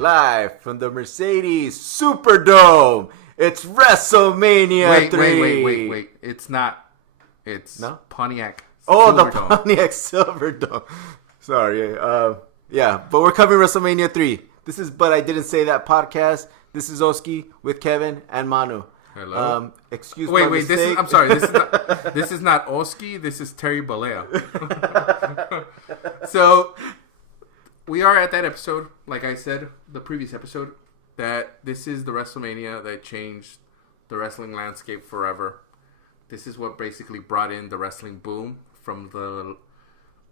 live from the Mercedes Superdome. It's WrestleMania 3. Wait. It's not. It's Pontiac. Oh, Silverdome. the Pontiac Silverdome. Sorry. Yeah, but we're covering WrestleMania 3. This is But I Didn't Say That podcast. This is Oski with Kevin and Manu. Hello. Excuse me. Wait. I'm sorry. This is not Oski. This is Terry Bollea. So we are at that episode, like I said, the previous episode, that this is the WrestleMania that changed the wrestling landscape forever. This is what basically brought in the wrestling boom. From the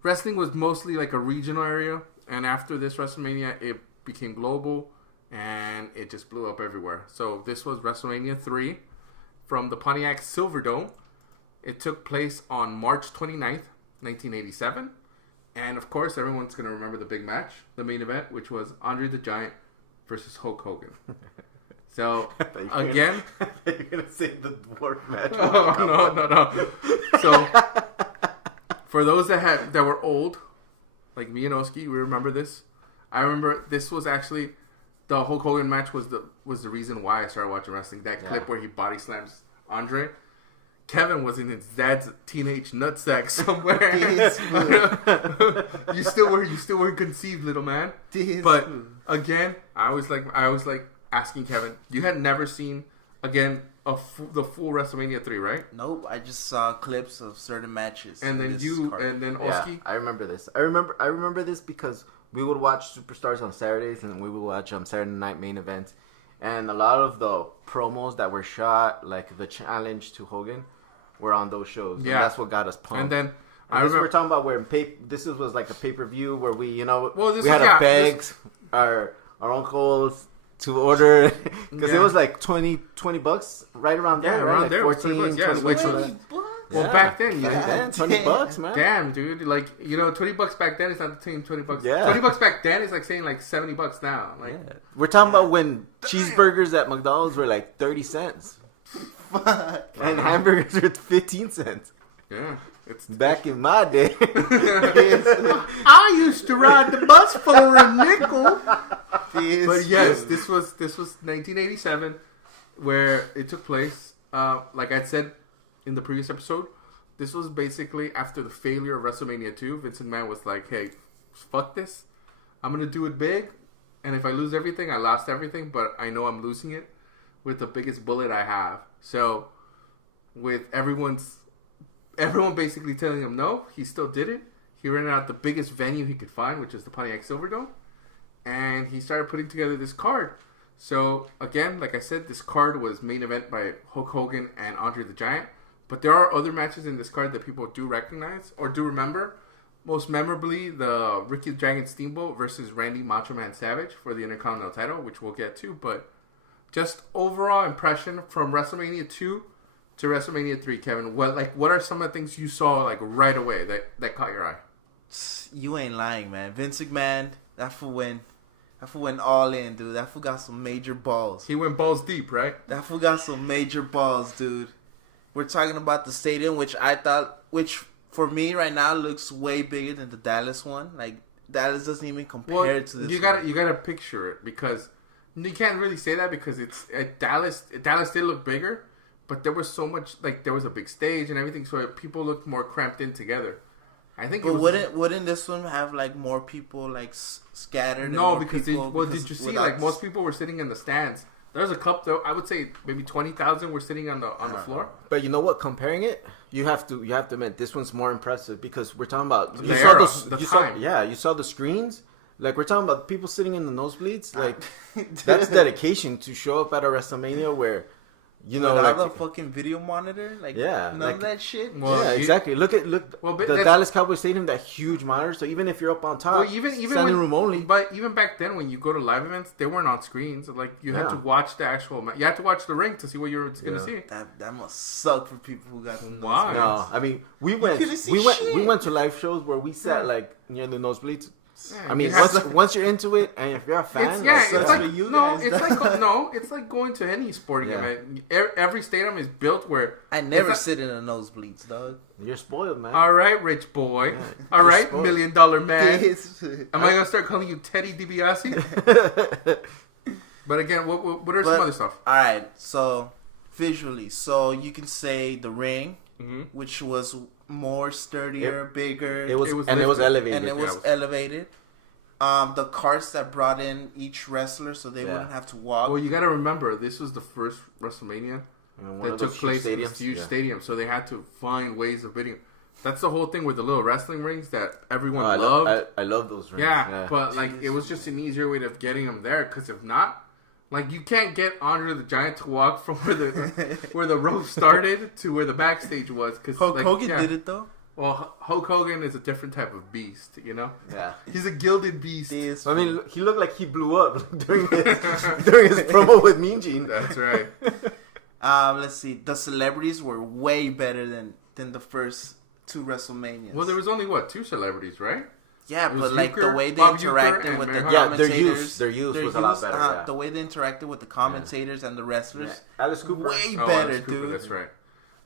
wrestling was mostly like a regional area, and after this WrestleMania, it became global. And it just blew up everywhere. So this was WrestleMania 3 from the Pontiac Silverdome. It took place on March 29th, 1987. And of course, everyone's going to remember the big match, the main event, which was Andre the Giant versus Hulk Hogan. So, again... You're going to say the dwarf match. No. So, for those that were old, like me and Oski, we remember this. I remember this was actually... The Hulk Hogan match was the reason why I started watching wrestling. That clip where he body slams Andre. Kevin was in his dad's teenage nutsack somewhere. you still weren't conceived, little man. But again, I was like asking Kevin, you had never seen again the full WrestleMania 3, right? Nope, I just saw clips of certain matches. And then Oski. Yeah, I remember this. I remember this because we would watch Superstars on Saturdays, and we would watch Saturday Night Main Events. And a lot of the promos that were shot, like the challenge to Hogan, were on those shows. Yeah. And that's what got us pumped. And then we're talking about where this was like a pay-per-view where we, we had to beg our uncles to order. Because it was like $20 right around there, right? Around like there, 14, $20. Well, back then, $20, man. Damn, dude. Like, $20 back then is not the same $20. Yeah. $20 back then is like saying like $70 now. Like, we're talking about when cheeseburgers at McDonald's were like 30 cents. And hamburgers were 15 cents. Yeah. It's back in my day. I used to ride the bus for a nickel. But yes, this was 1987 where it took place. Like I said in the previous episode, this was basically after the failure of WrestleMania 2. Vince McMahon was like, hey, fuck this. I'm going to do it big. And if I lose everything, I lost everything. But I know I'm losing it with the biggest bullet I have. So with everyone basically telling him no, he still did it. He rented out the biggest venue he could find, which is the Pontiac Silverdome. And he started putting together this card. So again, like I said, this card was main event by Hulk Hogan and Andre the Giant. But there are other matches in this card that people do recognize or do remember. Most memorably, the Ricky the Dragon Steamboat versus Randy Macho Man Savage for the Intercontinental title, which we'll get to. But just overall impression from WrestleMania 2 to WrestleMania 3, Kevin. What are some of the things you saw like right away that caught your eye? You ain't lying, man. Vince McMahon, that fool went all in, dude. That fool got some major balls. He went balls deep, right? That fool got some major balls, dude. We're talking about the stadium, which for me right now looks way bigger than the Dallas one. Like Dallas doesn't even compare to this. You gotta picture it, because you can't really say that because it's Dallas. Dallas did look bigger, but there was so much, like there was a big stage and everything, so people looked more cramped in together. I think. But wouldn't this one have like more people like scattered? No, because did you see like most people were sitting in the stands. There's a couple, I would say maybe 20,000 were sitting on the floor. But you know what? Comparing it, you have to admit this one's more impressive because we're talking about you saw the screens. Like we're talking about people sitting in the nosebleeds. Like that's dedication to show up at a WrestleMania where. Like the fucking video monitor, none of that shit. Well, exactly. Look the Dallas Cowboys Stadium, that huge monitor. So even if you're up on top, standing room only. But even back then, when you go to live events, they weren't on screens. Like you had to watch the actual. You had to watch the ring to see what you were going to see. That must suck for people who got them. Why? No, I mean we went to live shows where we sat like near the nosebleeds. I mean, once you're into it, and if you're a fan, it's like going to any sporting event. Every stadium is built where I never sit in the nosebleeds, dog. You're spoiled, man. All right, rich boy. Yeah, all right, spoiled. $1 million man. Am I gonna start calling you Teddy DiBiase? But again, what are some other stuff? All right, so visually, so you can say the ring, which was more sturdier, bigger. It was elevated. The carts that brought in each wrestler, so they wouldn't have to walk. Well, you got to remember, this was the first WrestleMania that took place in this huge stadium, so they had to find ways of bidding. That's the whole thing with the little wrestling rings that everyone loved. I love those rings. Yeah, but like it was just an easier way of getting them there. Because if not, like you can't get Andre the Giant to walk from where the rope started to where the backstage was. Cause Hulk Hogan did it though. Well, Hulk Hogan is a different type of beast, you know. Yeah, he's a gilded beast. I mean, he looked like he blew up during his promo with Mean Gene. That's right. Let's see. The celebrities were way better than the first two WrestleManias. Well, there was only 2 celebrities, right? Yeah, but like the way they interacted with the commentators, their use was a lot better. The way they interacted with the commentators and the wrestlers, Alice Cooper, way better, dude. That's right.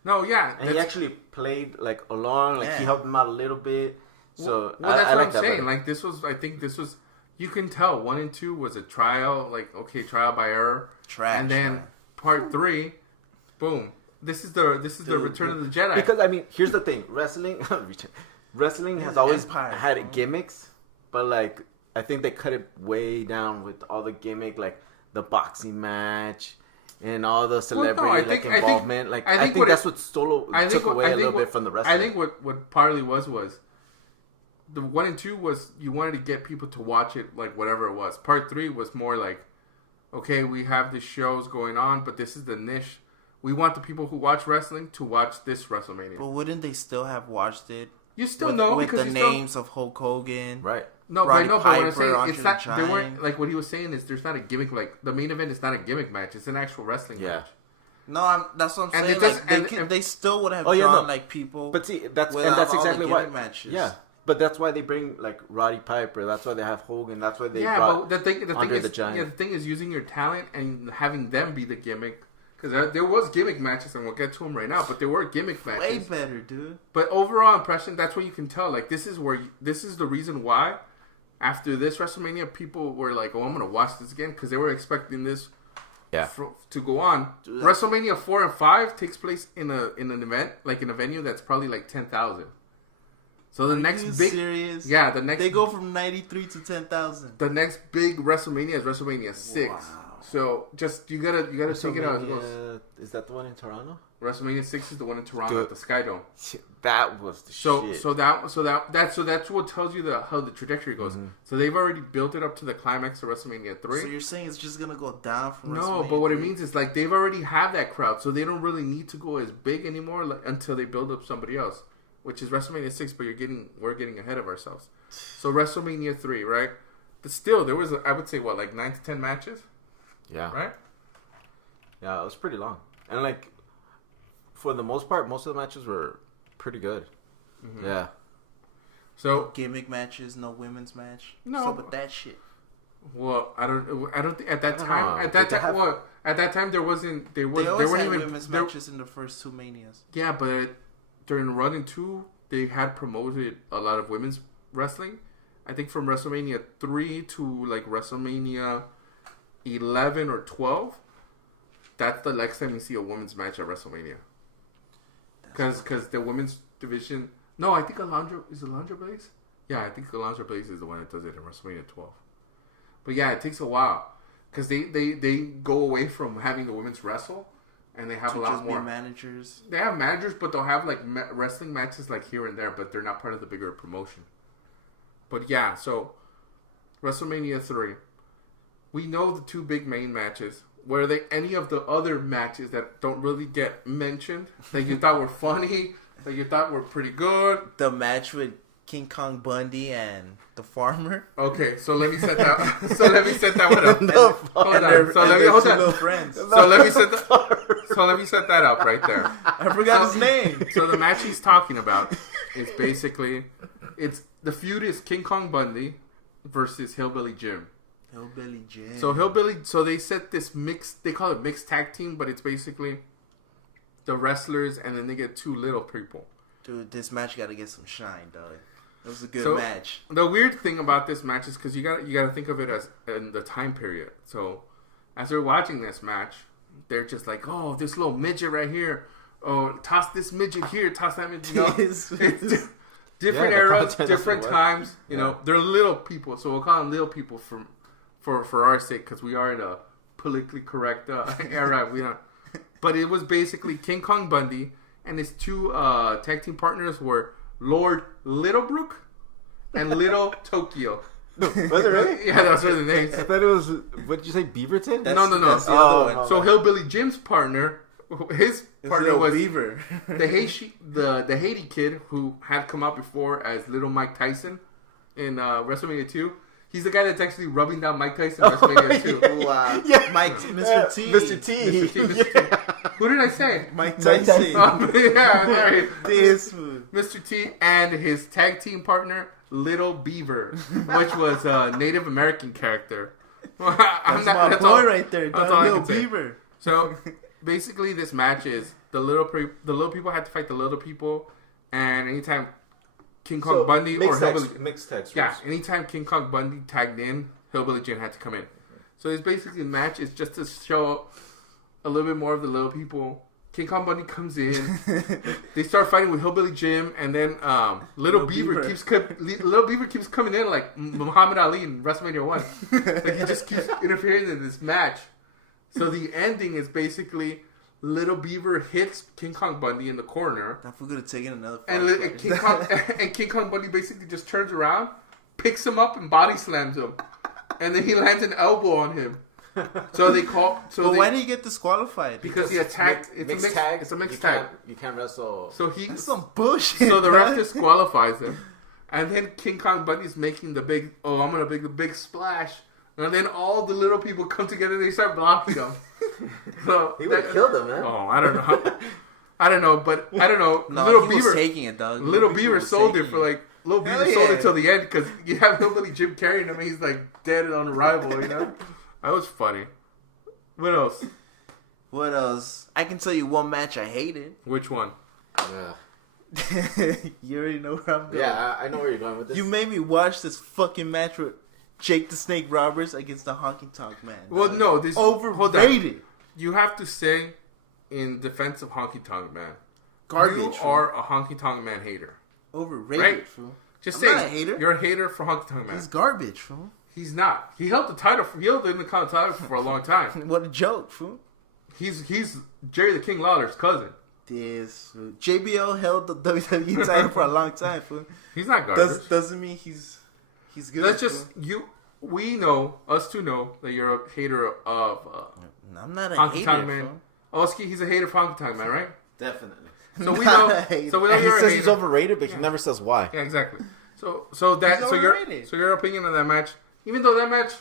No, yeah, and he actually played like along, like he helped him out a little bit. So well, that's what I'm saying. Like this was, you can tell 1 and 2 was a trial, trial by error, and then part 3, boom. This is the Return of the Jedi. Because I mean, here's the thing: wrestling has always had gimmicks, but like I think they cut it way down with all the gimmick, like the boxing match. And all the celebrity involvement, I think that's what took away a little bit from the wrestling. I think what partly was the 1 and 2 was you wanted to get people to watch it like whatever it was. Part 3 was more like, okay, we have the shows going on, but this is the niche. We want the people who watch wrestling to watch this WrestleMania. But wouldn't they still have watched it? You still know with the names of Hulk Hogan, right? No, but I know. But what I'm saying, it's not. They weren't like what he was saying is there's not a gimmick. Like the main event is not a gimmick match. It's an actual wrestling match. No, that's what I'm saying. They still would have drawn like people. But see, that's exactly why. Matches. Yeah, but that's why they bring like Roddy Piper. That's why they have Hogan. That's why they brought but the Giant. Yeah, the thing is using your talent and having them be the gimmick. Because there was gimmick matches, and we'll get to them right now. But there were gimmick matches. Way better, dude. But overall impression, that's what you can tell. Like this is the reason why. After this WrestleMania, people were like, "Oh, I'm gonna watch this again," because they were expecting this to go on. Dude, WrestleMania 4 and 5 takes place in an event, like in a venue that's probably like 10,000. So the next big, serious? Yeah, the next they go from 93 to 10,000. The next big WrestleMania is WrestleMania 6. Wow. So just you gotta take it out. Is that the one in Toronto? WrestleMania 6 is the one in Toronto at the Sky Dome. That was the shit. So that's what tells you how the trajectory goes. Mm-hmm. So they've already built it up to the climax of WrestleMania 3. So you're saying it's just gonna go down from WrestleMania 3? No, but what it means is like they've already have that crowd, so they don't really need to go as big anymore until they build up somebody else, which is WrestleMania 6. But we're getting ahead of ourselves. So WrestleMania 3, right? But still, there was I would say 9 to 10 matches. Yeah. Right? Yeah, it was pretty long. And like for the most part, most of the matches were pretty good. Mm-hmm. Yeah. So gimmick matches, no women's match. No. So but that shit. Well, I don't think at that time there wasn't there weren't even women's matches in the first 2 Manias. Yeah, but during 1 and 2 they had promoted a lot of women's wrestling. I think from WrestleMania 3 to like WrestleMania 11 or 12, that's the next time you see a women's match at WrestleMania. Because the women's division... No, I think Alundra Blaze? Yeah, I think Alundra Blaze is the one that does it in WrestleMania 12. But yeah, it takes a while. Because they go away from having the women's wrestle, and they have a lot more... managers. They have managers, but they'll have like wrestling matches like here and there, but they're not part of the bigger promotion. But yeah, so WrestleMania 3... We know the 2 big main matches. Were there any of the other matches that don't really get mentioned that you thought were funny, that you thought were pretty good? The match with King Kong Bundy and the farmer. Okay, so let me set that. So let me set that one up. So let me set that up right there. I forgot his name. So the match he's talking about is basically the feud is King Kong Bundy versus Hillbilly Jim. Hillbilly Jim. So they set this mixed, they call it mixed tag team, but it's basically the wrestlers and then they get two little people. Dude, this match got to get some shine, dog. It was a good match. The weird thing about this match is because you got to think of it as in the time period. So as they're watching this match, they're just like, oh, this little midget right here. Oh, toss this midget here, toss that midget. You know? It's different eras, different times. You know, they're little people, so we'll call them little people for our sake because we are in a politically correct era. We don't. But it was basically King Kong Bundy and his two tag team partners were Lord Littlebrook and Little Tokyo. Was it really? Yeah, that's what the names. I thought it was. What did you say, Beaverton? No. That's the other one. So Hillbilly Jim's partner, his partner was Beaver. the Haiti kid who had come out before as Little Mike Tyson in WrestleMania 2. He's the guy that's actually rubbing down Mike Tyson in WrestleMania 2. Wow. Yeah. Mr. T. Mr. T. Mr. T. Who did I say? Mike Tyson. Yeah, sorry. This food. Mr. T and his tag team partner, Little Beaver, which was a Native American character. That's my boy right there, Little Beaver. So basically, this match is the little people had to fight the little people, and anytime King Kong Bundy or Hillbilly mixed text. Yeah, anytime King Kong Bundy tagged in, Hillbilly Jim had to come in. So it's basically the match is just to show a little bit more of the little people. King Kong Bundy comes in, they start fighting with Hillbilly Jim, and then Little Beaver keeps coming in like Muhammad Ali in WrestleMania 1. Like he just keeps interfering in this match. So the ending is basically Little Beaver hits King Kong Bundy in the corner. That fool could have taken another and King Kong Bundy basically just turns around, picks him up, and body slams him. And then he lands an elbow on him. So they call. But why did he get disqualified? Because he attacked. It's a mixed tag. You can't wrestle. So that's some bullshit. So the ref disqualifies him. And then King Kong Bundy's making the big, I'm going to make the big splash. And then all the little people come together and they start blocking him. So he would have killed him, man. Oh, I don't know. But I don't know. No, Little he Beaver was taking it, dog. Little Beaver sold it for like, Little Beaver sold it till the end because you have Hillbilly Jim carrying him and he's like dead on arrival, you know? That was funny. What else? What else? I can tell you one match I hated. Which one? You already know where I'm going. Yeah, I know where you're going with this. You made me watch this fucking match with Jake the Snake Roberts against the Honky Tonk Man. Well, no, this overrated. You have to say in defense of Honky Tonk Man, garbage. You are a Honky Tonk Man hater. Overrated, right? Fool. Just I'm say not a hater. You're a hater for Honky Tonk Man. He's garbage, fool. He's not. He held the title. He held the Intercontinental title for a long time. What a joke, fool. He's Jerry the King Lawler's cousin. This fool. JBL held the WWE title for a long time, fool. He's not garbage. Doesn't mean he's good. That's just you. We know, us two know that you're a hater of I'm not a Honky hater, Tonk Man. Oski, he's a hater of Honky Tonk Man, right? Definitely. So we know. So we know he you're says a he's overrated, but he never says why. Yeah, exactly. So your opinion on that match, even though that match,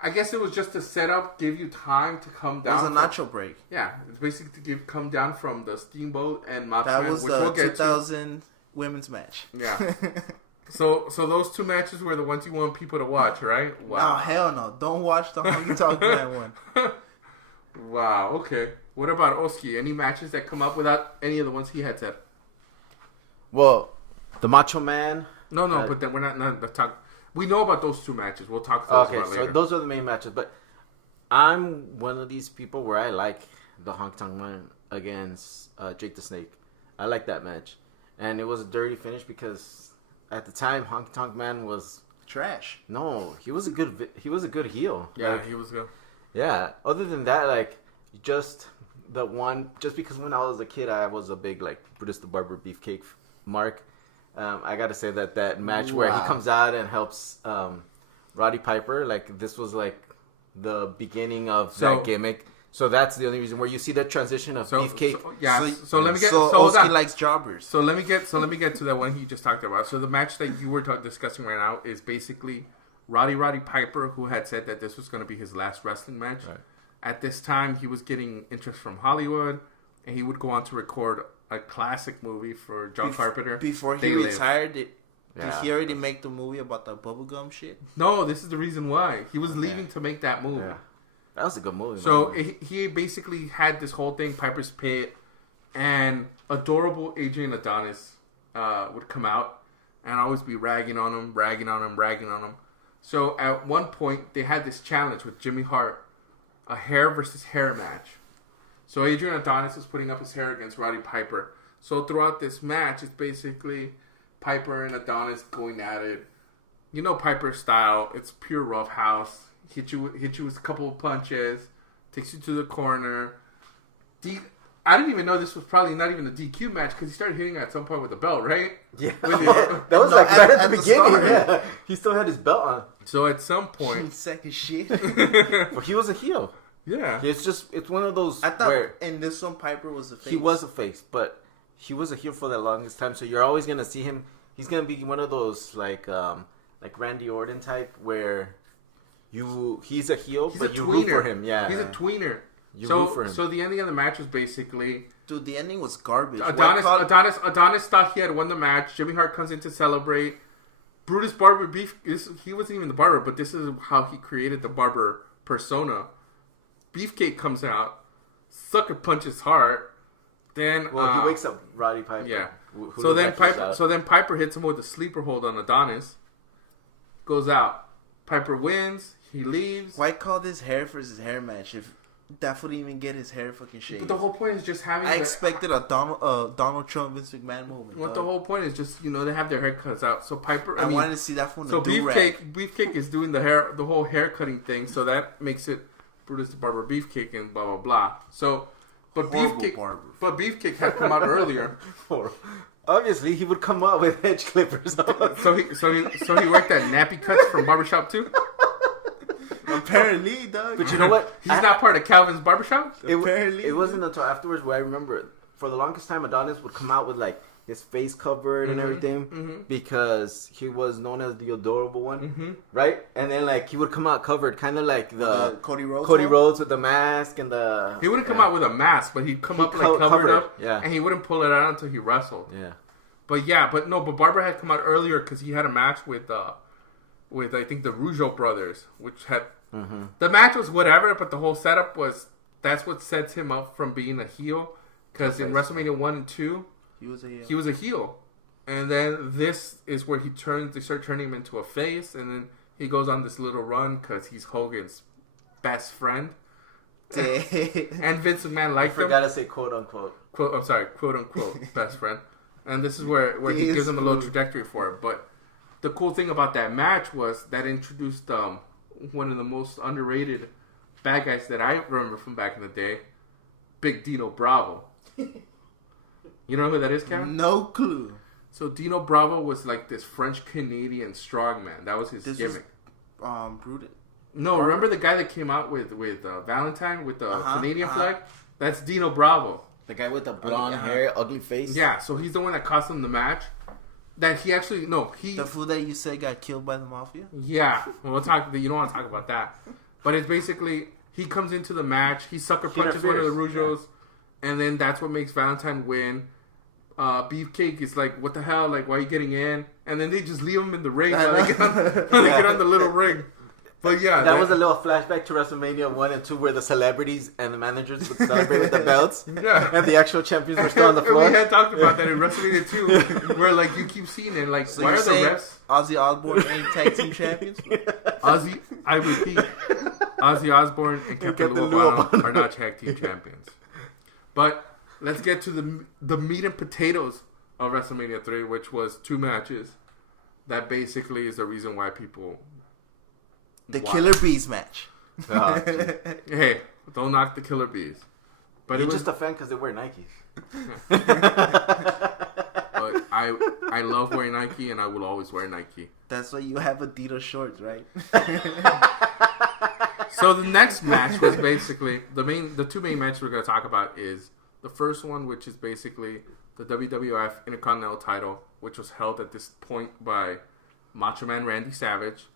I guess it was just to set up, give you time to come down. It was a nacho break. Yeah, it's basically to come down from the Steamboat and Macho Man. That was the 2000 women's match. Yeah. So those two matches were the ones you want people to watch, right? Wow. No, hell no. Don't watch the Honky Tonk Man one. Wow, okay. What about Oski? Any matches that come up without any of the ones he had said? Well, the Macho Man. No, but then we're not talk. We know about those two matches. We'll talk about those later. So those are the main matches. But I'm one of these people where I like the Honky Tonk Man against Jake the Snake. I like that match. And it was a dirty finish because at the time, Honky Tonk Man was trash. No, he was a good heel. Yeah, he was good. Yeah. Other than that, just because when I was a kid, I was a big Brutus the Barber Beefcake mark. I got to say that match where he comes out and helps Roddy Piper, this was the beginning of that gimmick. So that's the only reason where you see that transition of Beefcake. So let me get. So Oski likes jobbers. So let me get to that one he just talked about. So the match that you were discussing right now is basically Roddy Piper, who had said that this was going to be his last wrestling match. Right. At this time, he was getting interest from Hollywood, and he would go on to record a classic movie for John Carpenter. Before he retired, Did he already make the movie about the bubblegum shit? No, this is the reason why. He was leaving to make that movie. Yeah. That was a good movie. So he basically had this whole thing, Piper's Pit, and adorable Adrian Adonis would come out and always be ragging on him. So at one point, they had this challenge with Jimmy Hart, a hair versus hair match. So Adrian Adonis is putting up his hair against Roddy Piper. So throughout this match, it's basically Piper and Adonis going at it. You know Piper's style. It's pure roughhouse. Hit you with a couple of punches. Takes you to the corner. I didn't even know this was probably not even a DQ match because he started hitting at some point with the belt, right? Yeah. That was like right at the beginning. Yeah. He still had his belt on. So at some point... Second shit. But he was a heel. Yeah. It's one of those I thought where... in this one, Piper was a face. He was a face, but he was a heel for the longest time. So you're always going to see him. He's going to be one of those like Randy Orton type where he's a heel, but you root for him. Yeah. He's a tweener. You root for him. So the ending of the match was basically... Dude, the ending was garbage. Adonis thought he had won the match. Jimmy Hart comes in to celebrate. Brutus Barber he wasn't even the barber, but this is how he created the barber persona. Beefcake comes out, sucker punches Hart. Then he wakes up Roddy Piper. Yeah. So then Piper hits him with a sleeper hold on Adonis. Goes out. Piper wins. He leaves. Why call this hair versus hair match if that wouldn't even get his hair fucking shaved? But the whole point is just having... I expected a Donald Trump, Vince McMahon moment. What the whole point is just, they have their haircuts out. So Piper... I wanted to see that from the Beefcake is doing the whole hair cutting thing, so that makes it Brutus the Barber Beefcake and blah, blah, blah. So, but Beefcake had come out earlier. Obviously, he would come out with edge clippers. so he worked at Nappy Cuts from Barbershop too? Apparently, dog. But you know what? He's not part of Calvin's Barbershop? It wasn't until afterwards where I remember, for the longest time, Adonis would come out with like his face covered and everything because he was known as the adorable one, right? And then like he would come out covered, kind of like the Cody Rhodes with the mask and the... He wouldn't come out with a mask, but he'd come up like covered up, and he wouldn't pull it out until he wrestled. Yeah. But Barber had come out earlier because he had a match with I think the Rougeau brothers, which had... The match was whatever, but the whole setup was... That's what sets him up from being a heel, because in WrestleMania 1 and 2... He was a heel. And then this is where they start turning him into a face. And then he goes on this little run because he's Hogan's best friend. And Vince McMahon liked him. I forgot to say quote unquote. Quote unquote best friend. And this is where he gives him a little trajectory for it. But the cool thing about that match was that introduced one of the most underrated bad guys that I remember from back in the day. Big Dino Bravo. You know who that is, Kevin? No clue. So Dino Bravo was like this French-Canadian strongman. That was his gimmick. Brutus. No, remember the guy that came out with Valentine with the Canadian flag? That's Dino Bravo. The guy with the blonde hair, ugly face? Yeah, so he's the one that cost him the match. That he actually... The fool that you said got killed by the Mafia? Yeah. We'll talk... You don't want to talk about that. But it's basically... He comes into the match. He sucker punches one of the Rougeaus. Yeah. And then that's what makes Valentine win. Beefcake is like, what the hell? Like, why are you getting in? And then they just leave him in the ring while they get on the little ring. But yeah. That was a little flashback to WrestleMania 1 and 2 where the celebrities and the managers would celebrate with the belts. Yeah. And the actual champions were still on the floor. We had talked about that in WrestleMania 2 where, like, you keep seeing it. Like, so why are the refs... Ozzy Osbourne ain't tag team champions? I repeat, Ozzy Osbourne and Captain Lou Albano are not tag team champions. But... Let's get to the meat and potatoes of WrestleMania 3, which was 2 matches. That basically is the reason why people... The Killer Bees match. Hey, don't knock the Killer Bees. But you're just a fan because they wear Nikes. But I love wearing Nike, and I will always wear Nike. That's why you have Adidas shorts, right? So the next match was basically... The 2 main matches we're going to talk about is... The first one, which is basically the WWF Intercontinental title, which was held at this point by Macho Man Randy Savage,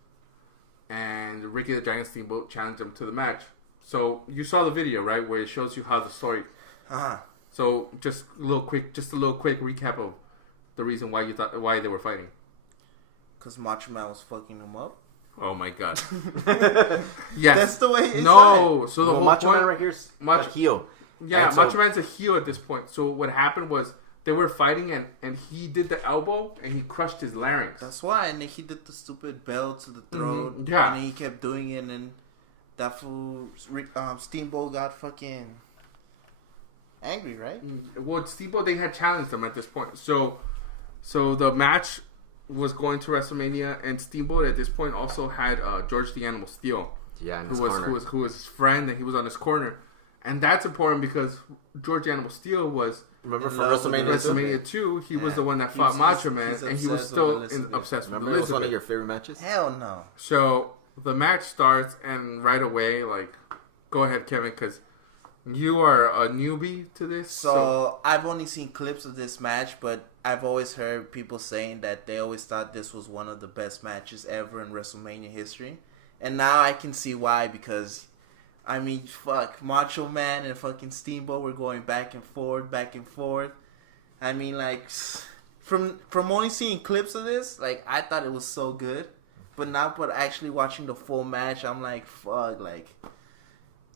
and Ricky the Giant Steamboat challenged him to the match. So you saw the video, right, where it shows you how the story. So just a little quick recap of the reason why they were fighting. Because Macho Man was fucking him up. Oh my god. Yes. That's the way it's No. So the whole Macho point, Man right here is a heel. Yeah, And so- Macho Man's a heel at this point. So what happened was they were fighting and he did the elbow and he crushed his larynx. That's why. And then he did the stupid bell to the throat. Mm-hmm. Yeah. And then he kept doing it. And that fool, Steamboat got fucking angry, right? Well, Steamboat, they had challenged him at this point. So the match was going to WrestleMania, and Steamboat at this point also had George the Animal Steel, Yeah, in who his was corner. who was his friend, and he was on his corner, and that's important because George the Animal Steel was Remember from In love with WrestleMania 2? WrestleMania 2. He was Yeah. the one that He fought was- Macho Man, he's and he was obsessed still with Elizabeth. obsessed with Remember it was one Elizabeth. of your favorite matches? Hell no. So the match starts, and right away, like, go ahead, Kevin, because you are a newbie to this. So I've only seen clips of this match, but I've always heard people saying that they always thought this was one of the best matches ever in WrestleMania history. And now I can see why, because, I mean, fuck, Macho Man and fucking Steamboat were going back and forth, back and forth. I mean, like, from only seeing clips of this, like, I thought it was so good. But actually watching the full match, I'm like, fuck, like,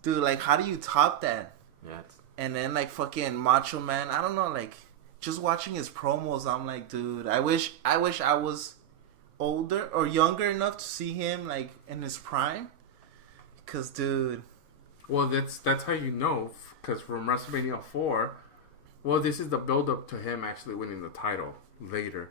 dude, like, how do you top that? Yeah. And then, like, fucking Macho Man, I don't know, like, just watching his promos, I'm like, dude, I wish I was older or younger enough to see him, like, in his prime. Because, dude. Well, that's how you know, because from WrestleMania 4, well, this is the build-up to him actually winning the title later.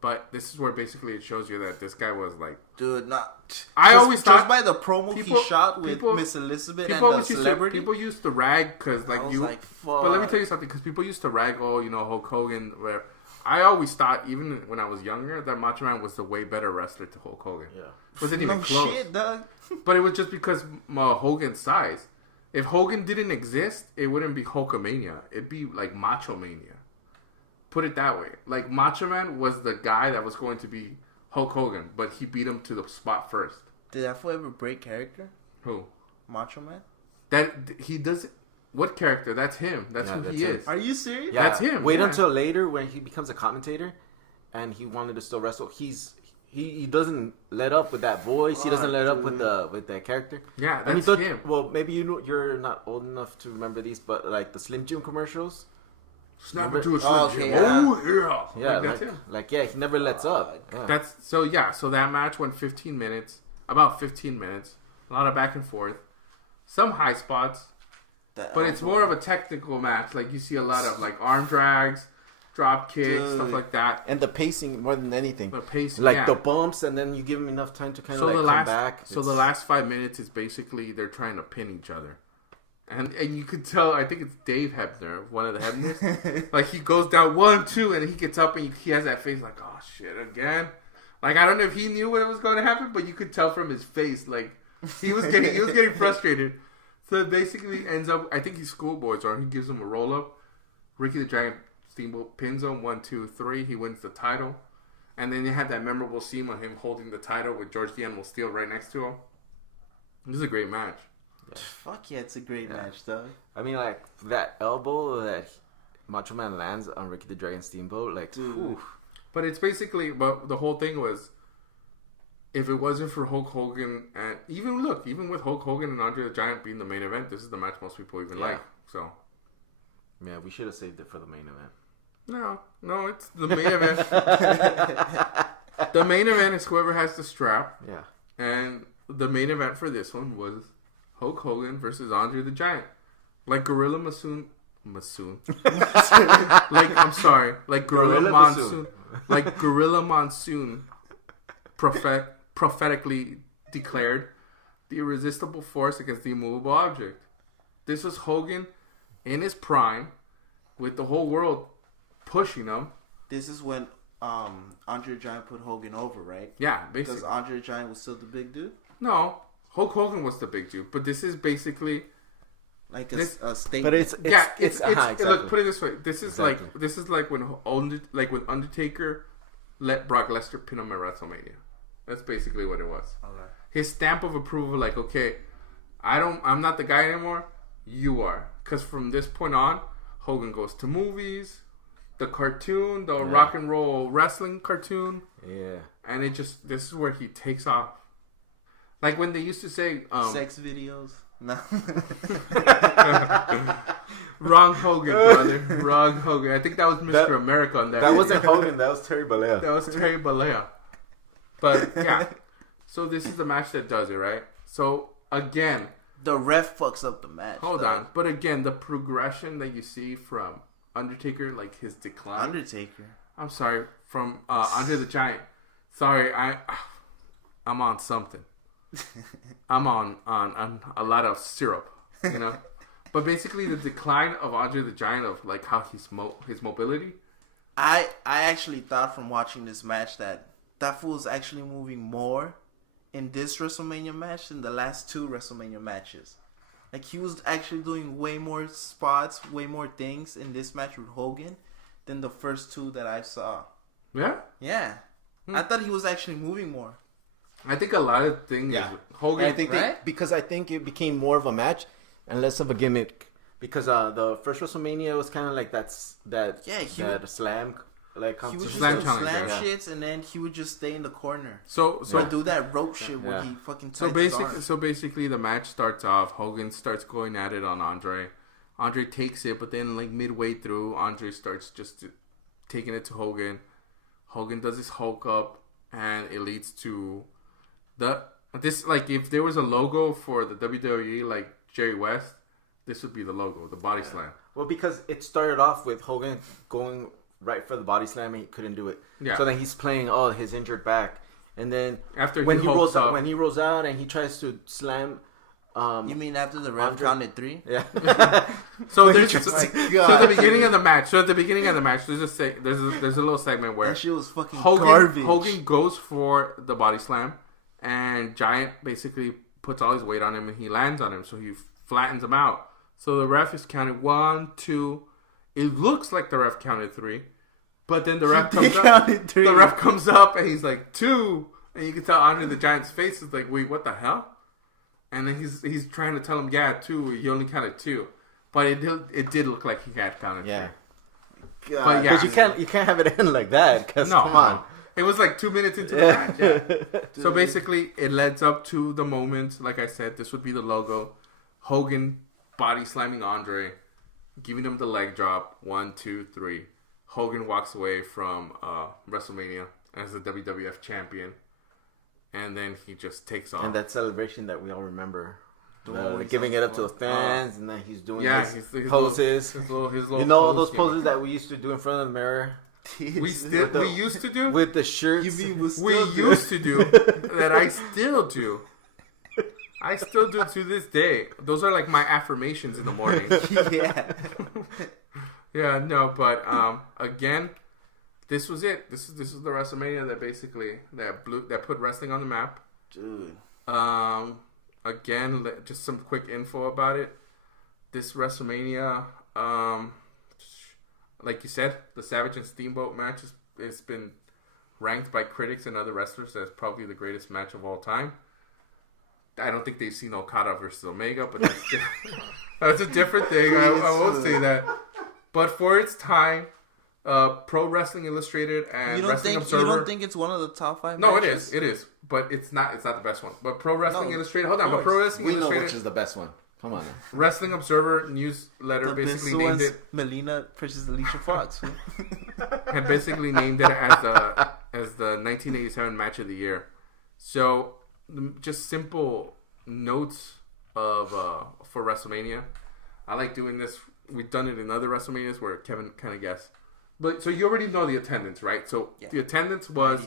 But this is where basically it shows you that this guy was like... Dude, not... I always thought... Just by the promo people- he shot with people- Miss Elizabeth and People the always celebrity. people used to rag because like I was you... like, fuck. But let me tell you something, because people used to rag, oh, you know, Hulk Hogan, where... I always thought, even when I was younger, that Macho Man was the way better wrestler to Hulk Hogan. Yeah. Wasn't even No close. shit, dog. But it was just because Hogan's size. If Hogan didn't exist, it wouldn't be Hulkamania. It'd be like Macho Mania. Put it that way. Like, Macho Man was the guy that was going to be Hulk Hogan, but he beat him to the spot first. Did that fool ever break character? Who? Macho Man? That he does. What character? That's him. That's Yeah, who that's he him. is. Are you serious? Yeah, That's him, Wait yeah. until later when he becomes a commentator, and he wanted to still wrestle. He doesn't let up with that voice. He doesn't let up with the character. Yeah, And he that's thought, him. well, maybe you're not old enough to remember these, but like the Slim Jim commercials. Snap Remember- into a Slim Oh, Jim. okay, Oh yeah. Yeah, Like, that's him. yeah, he never lets up. Yeah. That's so yeah. So that match went 15 minutes. About 15 minutes. A lot of back and forth. Some high spots. But it's more of a technical match. Like, you see a lot of, like, arm drags, drop kicks, Dude. stuff like that. And the pacing more than anything. The pacing, Like yeah. the bumps, and then you give him enough time to kind of come back. So the last 5 minutes is basically they're trying to pin each other. And you could tell, I think it's Dave Hebner, one of the Hebners. Like, he goes down 1, 2, and he gets up and he has that face like, oh, shit, again? Like, I don't know if he knew what was going to happen, but you could tell from his face, like, he was getting frustrated. So it basically ends up, I think he's schoolboys, or he gives him a roll-up. Ricky the Dragon Steamboat pins him, 1, 2, 3. He wins the title. And then you had that memorable scene of him holding the title with George the Animal Steel right next to him. This is a great match. Fuck yeah, it's a great match, dog. I mean, like that elbow that Macho Man lands on Ricky the Dragon Steamboat, like, Dude. whew. But it's basically, but the whole thing was, if it wasn't for Hulk Hogan, and even with Hulk Hogan and Andre the Giant being the main event, this is the match most people even like. So, Yeah, we should have saved it for the main event. no, it's the main event. The main event is whoever has the strap, Yeah. and the main event for this one was Hulk Hogan versus Andre the Giant. Like Gorilla Monsoon. Like Gorilla Monsoon. Like Gorilla Monsoon prophetically declared the irresistible force against the immovable object. This was Hogan in his prime, with the whole world pushing him. This is when Andre the Giant put Hogan over, right? Yeah, Because basically. Andre the Giant was still the big dude? No, Hulk Hogan was the big dude, but this is basically... Like This- a statement. But it's exactly. Look, put it this way. This is Exactly. like when Undertaker let Brock Lesnar pin him at WrestleMania. That's basically what it was. Alright. His stamp of approval, like, okay, I'm not the guy anymore. You are, because from this point on, Hogan goes to movies, the cartoon, the rock and roll wrestling cartoon. Yeah. and this is where he takes off. Like when they used to say sex videos. No. Wrong Hogan, brother. Wrong Hogan. I think that was Mr. America on that. That wasn't Hogan. That was Terry Bollea. That was Terry Bollea. But yeah, so this is the match that does it, right? So again, the ref fucks up the match. Hold on, but again, the progression that you see from Undertaker, like his decline. Undertaker. I'm sorry, from Andre the Giant. Sorry, I'm on something. I'm on a lot of syrup, you know. But basically, the decline of Andre the Giant, of like how his mobility. I actually thought from watching this match that fool's actually moving more in this WrestleMania match than the last two WrestleMania matches. Like he was actually doing way more spots, way more things in this match with Hogan than the first two that I saw. Yeah? Yeah. I thought he was actually moving more. I think a lot of things. Yeah. Hogan, I think right? because I think it became more of a match and less of a gimmick. Because the first WrestleMania was kind of like that slam like he would just Slam do challenge, slam yeah. shits and then he would just stay in the corner. So Or do that rope shit where he fucking So tights his arm. basically, the match starts off. Hogan starts going at it on Andre. Andre takes it, but then like midway through, Andre starts just taking it to Hogan. Hogan does his Hulk up, and it leads to this. Like if there was a logo for the WWE, like Jerry West, this would be the logo, the body slam. Well, because it started off with Hogan going right for the body slam and he couldn't do it. Yeah. So then he's playing his injured back, and then After when he he rolls hulks up- out, when he rolls out and he tries to slam. You mean after the ref counted 3? Yeah. So When he there's tries- so my at God. the beginning of the match. There's a little segment where That shit was fucking Hogan garbage. goes for the body slam, and Giant basically puts all his weight on him, and he lands on him, so he flattens him out. So the ref is counted 1, 2. It looks like the ref counted 3, but then the ref comes up. counted 3. The ref comes up, and he's like 2, and you can tell Andre the Giant's face is like, wait, what the hell? And then he's trying to tell him, yeah, 2. He only counted 2, but it did look like he had counted 3. Yeah. But yeah, Because you can't have it end like that. Cause come on. It was like 2 minutes into the match. Yeah. So basically, it leads up to the moment. Like I said, this would be the logo. Hogan body slamming Andre, giving him the leg drop. 1, 2, 3. Hogan walks away from WrestleMania as the WWF champion, and then he just takes off. And that celebration that we all remember. Always Giving it up to the on. fans, and then he's doing his poses. His little You know all pose those gimmick. poses that we used to do in front of the mirror We used to do with the shirts. we used to do that. I still do. I still do to this day. Those are like my affirmations in the morning. Yeah. Yeah, no, but again, this was it. This is the WrestleMania that basically that put wrestling on the map. Dude. Again, just some quick info about it. This WrestleMania, like you said, the Savage and Steamboat match has been ranked by critics and other wrestlers as probably the greatest match of all time. I don't think they've seen Okada versus Omega, but that's a different thing. I won't say that. But for its time, Pro Wrestling Illustrated and Wrestling Observer. You don't think it's one of the top 5 No, matches? it is. But it's not the best one. But Pro Wrestling No, Illustrated, hold on. of But Pro course. Wrestling We know Illustrated, which is the best one. Come on now. Wrestling Observer newsletter The basically best named one's it. Melina versus Alicia Fox. Had basically named it as the 1987 match of the year. So just simple notes of for WrestleMania. I like doing this. We've done it in other WrestleManias where Kevin kind of guessed. But so you already know the attendance, right? So the attendance was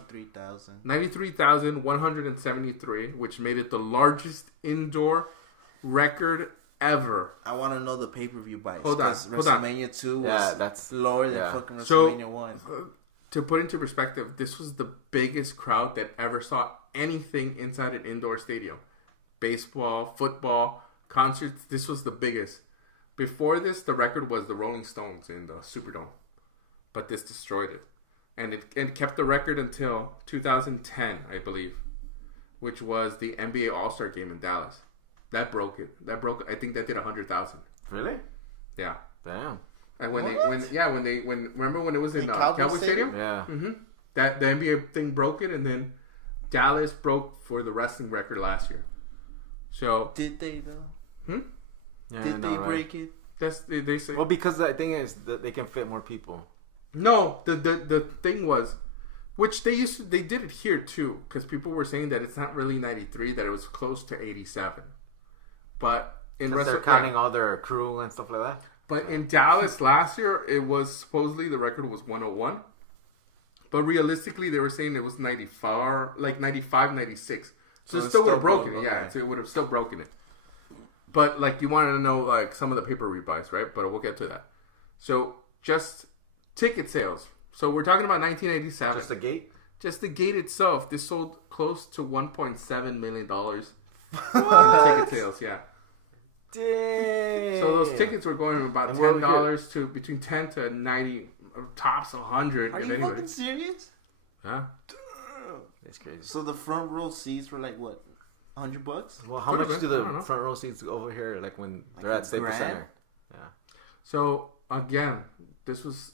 93,173, which made it the largest indoor record ever. I want to know the pay-per-view buys. Hold on. WrestleMania 2 was that's lower than fucking So, WrestleMania 1. To put into perspective, this was the biggest crowd that ever saw anything inside an indoor stadium. Baseball, football, concerts. This was the biggest. Before this, the record was the Rolling Stones in the Superdome. But this destroyed it. And it kept the record until 2010, I believe, which was the NBA All-Star game in Dallas. That broke it. I think that did 100,000. Really? Yeah. Damn. And remember when it was in Cowboy Stadium? Yeah. Mm-hmm. That the NBA thing broke it, and then Dallas broke for the wrestling record last year. So did they though? Yeah, Did they break it? That's they say. Well, because the thing is that they can fit more people. No, the thing was, which they did it here too, because people were saying that it's not really 93, that it was close to 87. But in they're counting all their crew and stuff like that. But in Dallas last year, it was supposedly the record was 101. But realistically, they were saying it was 95, 96. So it still would have broken it. Yeah, so it would have still broken it. But like you wanted to know like some of the pay-per-view buys, right? But we'll get to that. So just ticket sales. So we're talking about 1987. Just the gate? Just the gate itself. This sold close to $1.7 million. Ticket sales, yeah. Dang. So those tickets were going from about $10 to between 10 to 90, tops 100. Are you fucking serious? Huh? That's crazy. So the front row seats were like what, $100? Well, how much do the front row seats over here like when they're at Staples Center? Yeah. So again, this was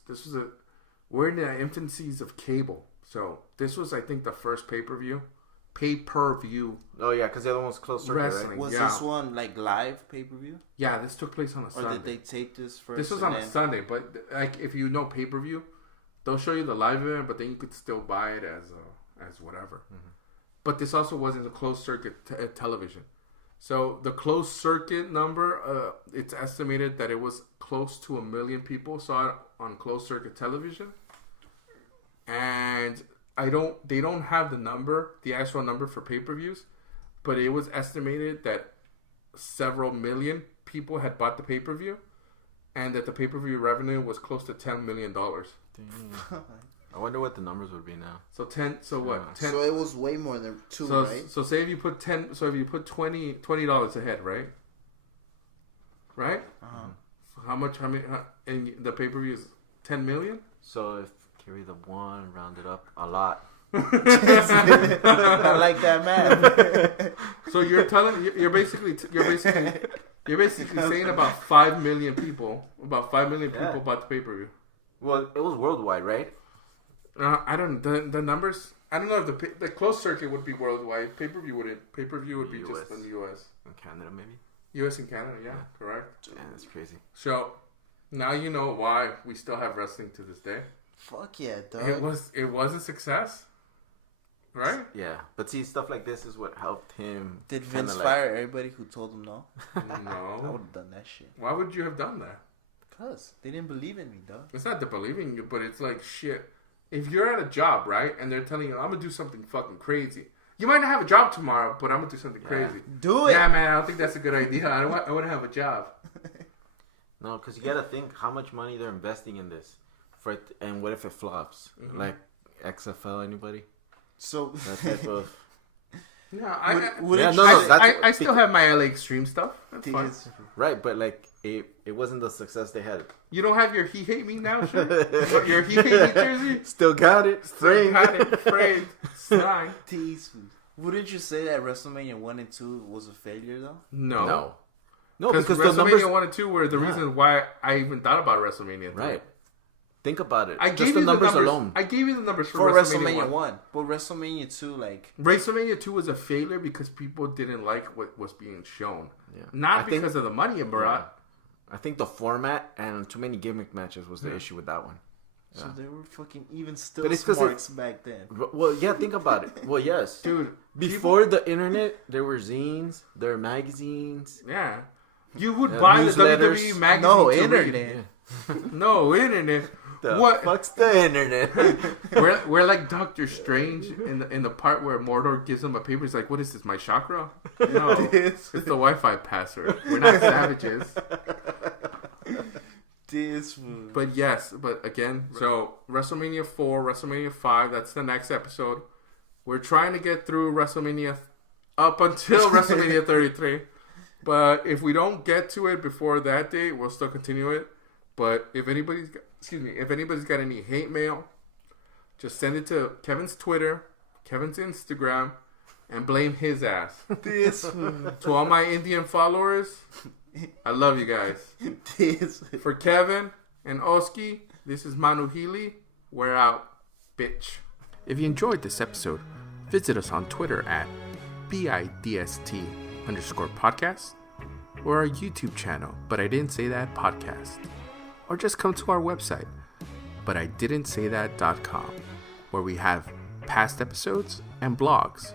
we're in the infancies of cable. So this was, I think, the first pay-per-view. Oh yeah, because the other one was closed circuit, wrestling. right? Was this one like live pay-per-view? Yeah, this took place on a Sunday. Or did they tape this first? This was on a Sunday, but like if you know pay-per-view, they'll show you the live event, but then you could still buy it as whatever. Mm-hmm. But this also wasn't a closed circuit television. So the closed circuit number, it's estimated that it was close to 1 million people saw it on closed circuit television. And they don't have the actual number for pay-per-views, but it was estimated that several million people had bought the pay-per-view, and that the pay-per-view revenue was close to $10 million. I wonder what the numbers would be now. So 10. So what? 10. So it was way more than 2, right? So say if you put 10. So if you put $20 ahead, right? Right. Uh-huh. So how much? How many? And the pay-per-view is 10 million. So if carry the one, round it up a lot. I like that math. So you're basically saying about 5 million people. About 5 million people bought the pay-per-view. Well, it was worldwide, right? I don't the numbers. I don't know if the closed circuit would be worldwide. Pay-per-view wouldn't. Pay-per-view would be just in the U.S. And Canada, maybe. U.S. and Canada, yeah, correct. Yeah, that's crazy. So now you know why we still have wrestling to this day. Fuck yeah, dog. It was a success, right? Yeah, but see, stuff like this is what helped him. Did Vince fire everybody who told him no? No. I would have done that shit. Why would you have done that? Because they didn't believe in me, dog. It's not the believing you, but it's like shit. If you're at a job, right, and they're telling you, I'm gonna do something fucking crazy. You might not have a job tomorrow, but I'm gonna do something crazy. Do it. Yeah, man. I don't think that's a good idea. I want to have a job. No, because you gotta think how much money they're investing in this, and what if it flops? Mm-hmm. Like XFL, anybody? So that type of. No, I still have my LA Extreme stuff. That's fine. Right, but like it wasn't the success they had. You don't have your He Hate Me now shirt? Your He Hate Me jersey? Still got it. Framed. Signed. Wouldn't you say that WrestleMania 1 and 2 was a failure though? No, because WrestleMania the numbers 1 and 2 were the reason why I even thought about WrestleMania 3. Right. Think about it. I Just gave the you numbers alone. I gave you the numbers for WrestleMania 1. But WrestleMania 2, like... WrestleMania 2 was a failure because people didn't like what was being shown. Yeah. Not because of the money it brought. Yeah. I think the format and too many gimmick matches was the issue with that one. Yeah. So they were fucking even still smarks back then. Well, yeah, think about it. Well, yes. Dude. Before the internet, there were zines, there were magazines. Yeah. You would buy the WWE magazine. No internet. No internet. What? Fuck's the internet? we're like Doctor Strange in the part where Mordor gives him a paper. He's like, "What is this? My chakra?" No, it's the Wi-Fi password. We're not savages. But yes, but again, so WrestleMania 4, WrestleMania 5. That's the next episode. We're trying to get through WrestleMania up until WrestleMania 33. But if we don't get to it before that date, we'll still continue it. But if anybody's got any hate mail, just send it to Kevin's Twitter, Kevin's Instagram, and blame his ass. To all my Indian followers, I love you guys. For Kevin and Oski, this is Manu Healy. We're out, bitch. If you enjoyed this episode, visit us on Twitter at bidst_podcast or our YouTube channel, But I Didn't Say That Podcast. Or just come to our website, butIDidn'tSayThat.com, where we have past episodes and blogs.